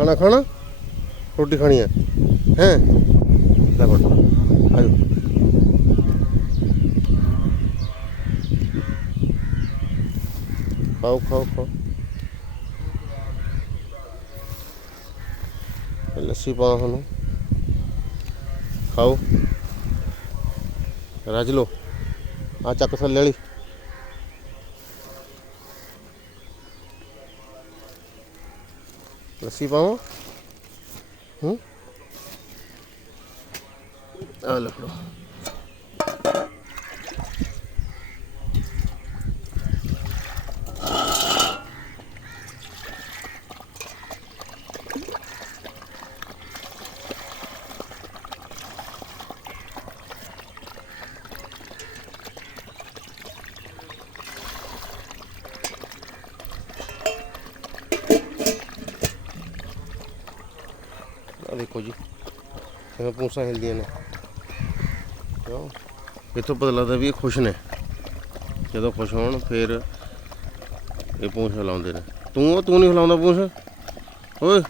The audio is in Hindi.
खाना खाना? रोटी खानी है। हैं? देखो खाओ खाओ खाओ। लस्सी पाओ खाओ। राज आ चक सर ले ली Ahora sí vamos. ¿Mm? Ah. ਆ ਦੇਖੋ ਜੀ। ਕਿਵੇਂ ਪੂੰਛਾਂ ਹਿਲਦੀਆਂ ਨੇ। ਕਿਉਂ ਇੱਥੋਂ ਪਤਾ ਲੱਗਦਾ ਵੀ ਇਹ ਖੁਸ਼ ਨੇ। ਜਦੋਂ ਖੁਸ਼ ਹੋਣ, ਫਿਰ ਇਹ ਪੂੰਛ ਹਿਲਾਉਂਦੇ ਨੇ। ਤੂੰ ਤੂੰ ਨਹੀਂ ਹਿਲਾਉਂਦਾ ਪੂੰਛ? ਓਏ।